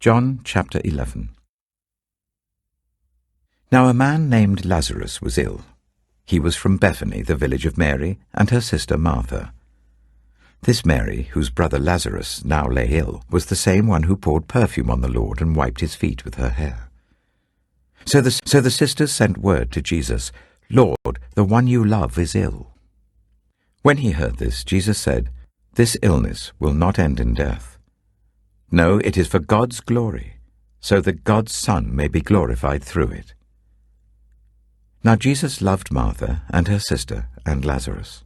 John chapter 11. Now a man named Lazarus was ill. He was from Bethany, the village of Mary, and her sister Martha. This Mary, whose brother Lazarus now lay ill, was the same one who poured perfume on the Lord and wiped his feet with her hair. So the sisters sent word to Jesus, "Lord, the one you love is ill." When he heard this, Jesus said, "This illness will not end in death. No, it is for God's glory, so that God's Son may be glorified through it." Now Jesus loved Martha and her sister and Lazarus.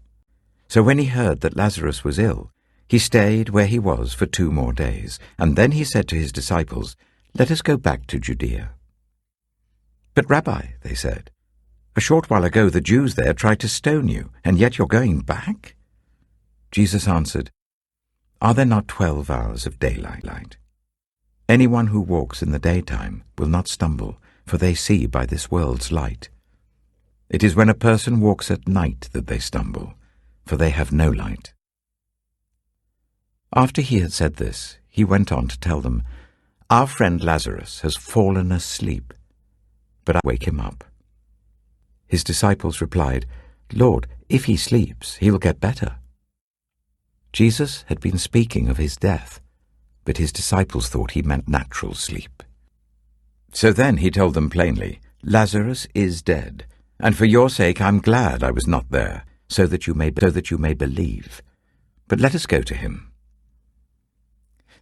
So when he heard that Lazarus was ill, he stayed where he was for 2 more days, and then he said to his disciples, "Let us go back to Judea." "But Rabbi," they said, "a short while ago the Jews there tried to stone you, and yet you're going back?" Jesus answered, "Are there not 12 hours of daylight? Anyone who walks in the daytime will not stumble, for they see by this world's light. It is when a person walks at night that they stumble, for they have no light." After he had said this, he went on to tell them, "Our friend Lazarus has fallen asleep, but I wake him up." His disciples replied, "Lord, if he sleeps, he will get better." Jesus had been speaking of his death, but his disciples thought he meant natural sleep. So then he told them plainly, "Lazarus is dead, and for your sake I'm glad I was not there, so that you may believe. But let us go to him."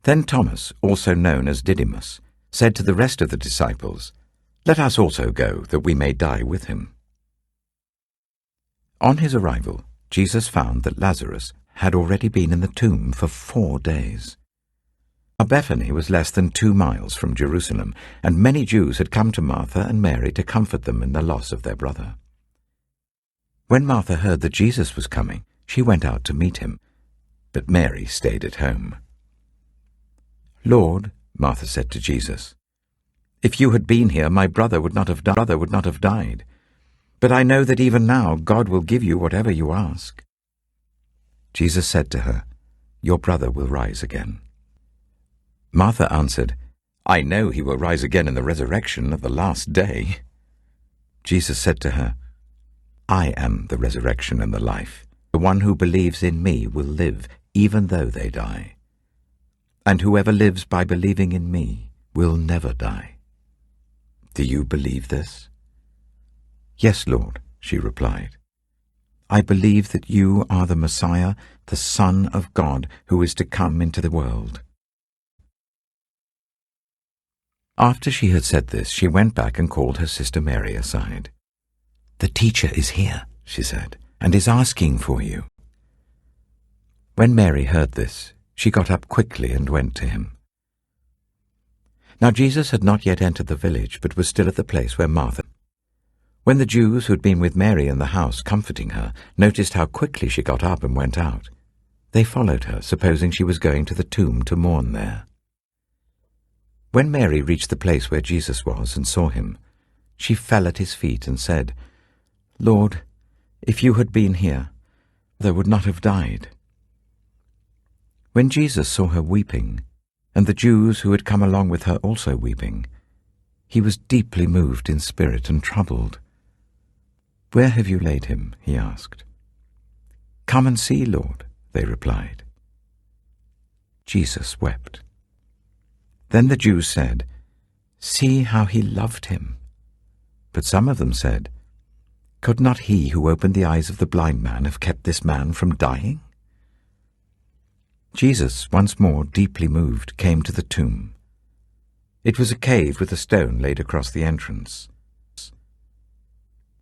Then Thomas, also known as Didymus, said to the rest of the disciples, "Let us also go, that we may die with him." On his arrival, Jesus found that Lazarus had already been in the tomb for 4 days. Now Bethany was less than 2 miles from Jerusalem, and many Jews had come to Martha and Mary to comfort them in the loss of their brother. When Martha heard that Jesus was coming, she went out to meet him, but Mary stayed at home. "Lord," Martha said to Jesus, "if you had been here, my brother would not have died. But I know that even now God will give you whatever you ask." Jesus said to her, "Your brother will rise again." Martha answered, "I know he will rise again in the resurrection of the last day." Jesus said to her, "I am the resurrection and the life. The one who believes in me will live, even though they die. And whoever lives by believing in me will never die. Do you believe this?" "Yes, Lord," she replied. "I believe that you are the Messiah, the Son of God, who is to come into the world." After she had said this, she went back and called her sister Mary aside. "The teacher is here," she said, "and is asking for you." When Mary heard this, she got up quickly and went to him. Now Jesus had not yet entered the village, but was still at the place where Martha. When the Jews who had been with Mary in the house comforting her noticed how quickly she got up and went out, they followed her, supposing she was going to the tomb to mourn there. When Mary reached the place where Jesus was and saw him, she fell at his feet and said, "Lord, if you had been here, they would not have died." When Jesus saw her weeping, and the Jews who had come along with her also weeping, he was deeply moved in spirit and troubled. "Where have you laid him?" he asked. "Come and see, Lord," they replied. Jesus wept. Then the Jews said, "See how he loved him." But some of them said, "Could not he who opened the eyes of the blind man have kept this man from dying?" Jesus, once more deeply moved, came to the tomb. It was a cave with a stone laid across the entrance.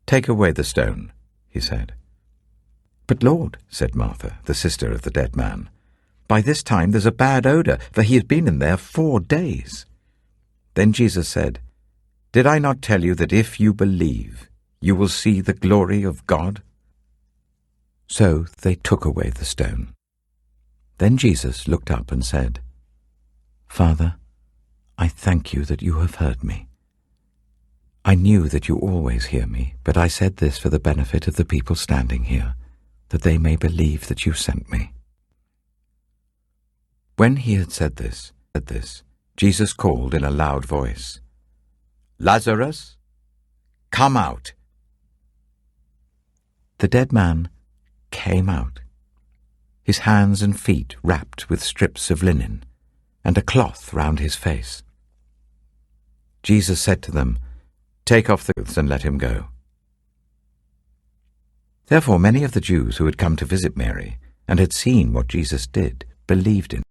"Take away the stone," he said. "But Lord," said Martha, the sister of the dead man, "by this time there's a bad odor, for he has been in there 4 days." Then Jesus said, "Did I not tell you that if you believe, you will see the glory of God?" So they took away the stone. Then Jesus looked up and said, "Father, I thank you that you have heard me. I knew that you always hear me, but I said this for the benefit of the people standing here, that they may believe that you sent me." When he had said this, Jesus called in a loud voice, "Lazarus, come out!" The dead man came out, his hands and feet wrapped with strips of linen, and a cloth round his face. Jesus said to them, "Take off the clothes and let him go." Therefore many of the Jews who had come to visit Mary and had seen what Jesus did believed in him.